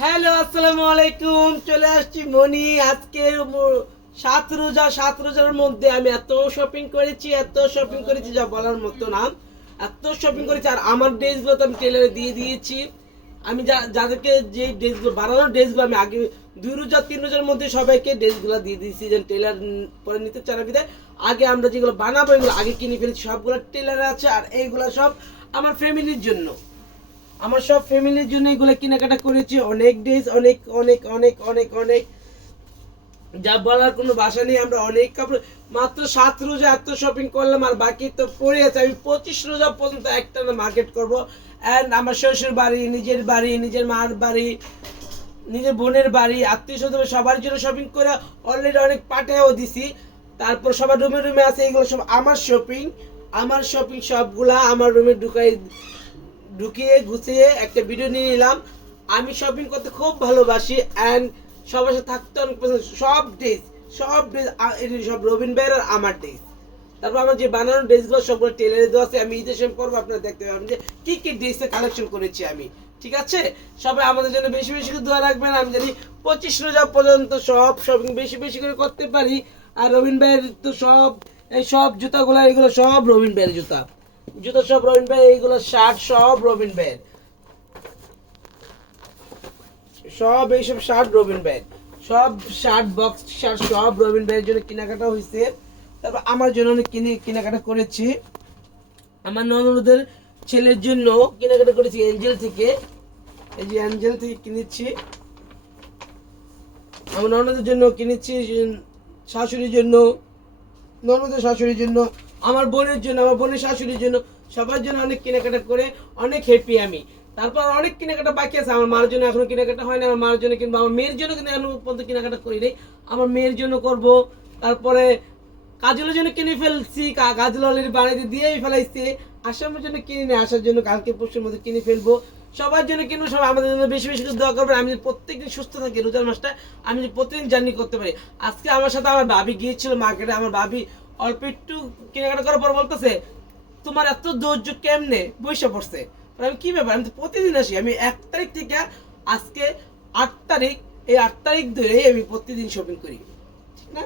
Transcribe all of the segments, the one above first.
Hello, আসসালামু আলাইকুম। চলে আসছি মনি আজকে সাত রোজা, সাত রোজার মধ্যে আমি এত শপিং করেছি, এত শপিং করেছি যা বলার মতো না। এত শপিং করেছি, আর আমার ড্রেসগুলো তো আমি টেলারে দিয়ে দিয়েছি। আমি যাদেরকে যে ড্রেসগুলো বানানোর ড্রেসগুলো আমি আগে দুই রোজা, তিন রোজার মধ্যে সবাইকে ড্রেসগুলো দিয়ে দিয়েছি, যেন টেলার পরে নিতে চান বিদায় আগে আমরা যেগুলো বানাবো, এগুলো আগে কিনে ফেলেছি, সবগুলো টেলারে আছে, আর এইগুলো সব আমার ফ্যামিলির জন্য। আমার সব ফ্যামিলির জন্য এগুলো কেনাকাটা করেছি। অনেক ড্রেস অনেক অনেক অনেক অনেক অনেক। যা বলার কোনো ভাষা নেই, আমরা অনেক কাপড় মাত্র সাত রোজা এত শপিং করলাম, আর বাকি তো পড়ে আছে। আমি পঁচিশ রোজা পর্যন্ত একটা না মার্কেট করব। অ্যান্ড আমার শ্বশুর বাড়ি, নিজের বাড়ি, নিজের মার বাড়ি, নিজের বোনের বাড়ি, আত্মীয় স্বজন সবার জন্য শপিং করে অলরেডি অনেক পাঠাও দিছি। তারপর সবার রুমে রুমে আছে, এগুলো সব আমার শপিং আমার শপিং সবগুলা আমার রুমে ঢুকাই ঢুকিয়ে, গুছিয়ে একটা ভিডিও নিয়ে নিলাম। আমি শপিং করতে খুব ভালোবাসি অ্যান্ড সবার সাথে থাকতে অনেক পছন্দ। সব ড্রেস সব ড্রেস সব রবিন ভাইয়ের আর আমার ড্রেস তারপর আমার যে বানানো ড্রেসগুলো সবগুলো টেলারে দেওয়া আছে, আমি ঈদের সময় করব, আপনারা দেখতে পাবেন যে কী কী ড্রেসের কালেকশন করেছি আমি। ঠিক আছে? সবাই আমাদের জন্য বেশি বেশি করে দোয়া রাখবেন। আমি জানি পঁচিশ রোজা পর্যন্ত সব শপিং বেশি বেশি করে করতে পারি। আর রবিন ভাইয়ের তো সব, এই সব জুতাগুলো, এগুলো সব রবিন ভাইয়ের জুতা। জুতো সব রবিন ভাই, এইগুলো শার্ট সব রবিন ভাইয়ের। সব এইসব শার্ট রবিন ভাইয়ের। সব শার্ট, বক্স শার্ট সব রবিন ভাইয়ের জন্য কেনাকাটা হয়েছে তারপর আমার জন্য অনেক কিনে, কেনাকাটা করেছি। আমার ননদের ছেলের জন্য কেনাকাটা করেছি এঞ্জেল থেকে। এই যে এঞ্জেল থেকে কিনেছি। আমার ননদের জন্য কিনেছি শাশুড়ির জন্য, ননদের শাশুড়ির জন্য। আমার বোনের জন্য, আমার বোনের শাশুড়ির জন্য, সবার জন্য অনেক কেনাকাটা করে, অনেক হ্যাপি আমি। তারপর অনেক কেনাকাটা বাকি আছে, আমার মার জন্য এখনও কেনাকাটা হয় না আমার মার জন্য কিংবা আমার মেয়ের জন্য কিন্তু এখনও পর্যন্ত কেনাকাটা করি নাই, আমার মেয়ের জন্য করব। তারপরে কাজলের জন্য কিনে ফেলছি কাজল অলরেডি বাড়িতে দিয়েই ফেলাইছি, আসামের জন্য কিনে নিয়ে আসার জন্য কালকে পরশুর মধ্যে কিনে ফেলব। সবার জন্য কিনবো, সবাই আমাদের জন্য বেশি বেশি করে দোয়া করবেন আমি যদি প্রত্যেকদিন সুস্থ থাকি রোজার মাসটা, আমি যদি প্রতিদিন জার্নি করতে পারি। আজকে আমার সাথে আমার ভাবি গিয়েছিল মার্কেটে আমার ভাবি অল্প একটু কেনাকাটা করার পর বলতেছে, তোমার এত ধৈর্য কেমনে বৈশা পড়ছে? আমি, কি ব্যাপার? আমি তো প্রতিদিন আসি। আমি এক তারিখ থেকে আজকে আট তারিখ, এই আট তারিখ ধরেই আমি প্রতিদিন শপিং করি। ঠিক না?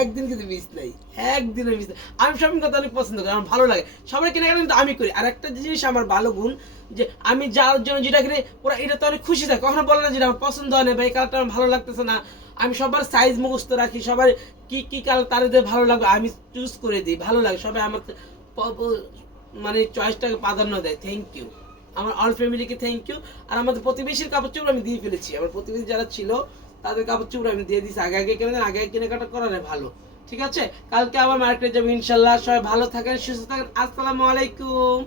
একদিন কিন্তু মিস নাই। একদিনও মিস আমি শপিং করতে অনেক পছন্দ করি, আমার ভালো লাগে। সবাই কেনাকাটা কিন্তু আমি করি। আর একটা জিনিস আমার ভালো গুণ, যে আমি যার জন্য যেটা কিনে, ওরা এটা তো অনেক খুশি থাকে। কখনো বলে না যেটা আমার পছন্দ হয় না বা এই কালারটা আমার ভালো লাগতেছে না। আমি সবার সাইজ মুখস্থ রাখি, সবার কি কি কালার তাদের ভালো লাগবে, আমি চুজ করে দিই। ভালো লাগে, সবাই আমার মানে চয়েসটাকে প্রাধান্য দেয়। থ্যাংক ইউ আমার অল ফ্যামিলিকে থ্যাংক ইউ আর আমাদের প্রতিবেশীর কাপড় চোপড় আমি দিয়ে ফেলেছি। আমার প্রতিবেশী যারা ছিল তাদের কাপড় চোপড় আমি দিয়ে দিচ্ছি আগে আগে কেনে দেন, আগে আগে কেনাকাটা করালে ভালো। ঠিক আছে? কালকে আবার মার্কেটে যাব ইনশাল্লাহ। সবাই ভালো থাকেন সুস্থ থাকেন। আসসালামু আলাইকুম।